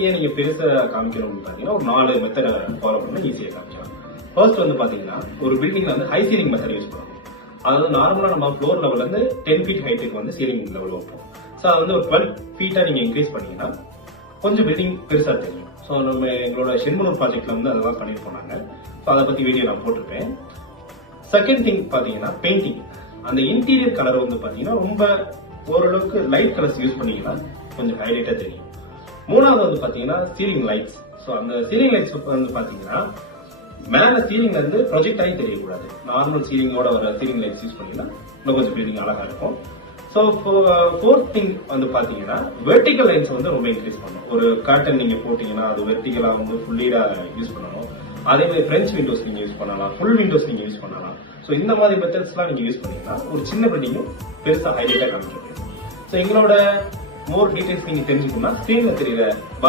பில்டிங்கை நீங்க பெருசா காமிக்கணும்னு பாத்தீங்கன்னா ஒரு 4 மெத்தடை ஃபாலோ பண்ண ஈஸியா காமிக்கலாம். ஃபர்ஸ்ட் வந்து பாத்தீங்கன்னா ஒரு பில்டிங்ல வந்து ஹை சீலிங் மெத்தட் யூஸ் பண்ணணும். அதாவது நார்மலா நம்ம ஃப்ளோர் லெவல்ல இருந்து 10 ஃபீட் ஹைட்டுக்கு வந்து சீலிங் லெவல் வைப்போம். ஸோ அது வந்து ஒரு 12 ஃபீட்டா நீங்க இன்க்ரீஸ் பண்ணீங்கன்னா கொஞ்சம் பில்டிங் பெருசா தெரியும். ஸோ நம்ம எங்களோட ஷென்மனூர் ப்ராஜெக்ட்ல வந்து அதெல்லாம் பண்ணிருப்போம் நாங்க. ஸோ அதை பத்தி வீடியோ நான் போட்டிருப்பேன். செகண்ட் திங் பாத்தீங்கன்னா பெயிண்டிங். அந்த இன்டீரியர் கலர் வந்து பாத்தீங்கன்னா ரொம்ப ஓரளவுக்கு லைட் கலர்ஸ் யூஸ் பண்ணீங்கன்னா கொஞ்சம் ஹைலைட்டா தெரியும். மூணாவது வந்து பாத்தீங்கன்னா சீலிங் லைட்ஸ். ஸோ அந்த சீலிங் லைட்ஸ் வந்து பாத்தீங்கன்னா மேல சீலிங்ல இருந்து ப்ரொஜெக்ட் ஆகி தெரியக்கூடாது. நார்மல் சீலிங்கோட வர சீலிங் லைட்ஸ் யூஸ் பண்ணீங்கன்னா இன்னும் கொஞ்சம் பில்டிங் அழகா இருக்கும். ஸோ ஃபோர்த் திங் வந்து பாத்தீங்கன்னா வெர்டிகல் லைன்ஸ் வந்து ரொம்ப இன்க்ரீஸ் பண்ணும். ஒரு கார்டன் நீங்க போட்டீங்கன்னா அது வெர்டிகலா வந்து ஃபுல்லீடா யூஸ் பண்ணணும். அதே மாதிரி பிரெஞ்ச் விண்டோஸ் நீங்க யூஸ் பண்ணலாம், ஃபுல் விண்டோஸ் நீங்க யூஸ் பண்ணலாம். ஸோ இந்த மாதிரி மெத்தட்ஸ்லாம் நீங்க யூஸ் பண்ணீங்கன்னா ஒரு சின்ன பில்டிங்கும் பெருசா ஹைலைட்டா காமிக்க முடியும். ஸோ எங்களோட மோர் டீடைல்ஸ் நீங்க தெரிஞ்சுக்கணும்னா ஸ்கிரீன்ல தெரியற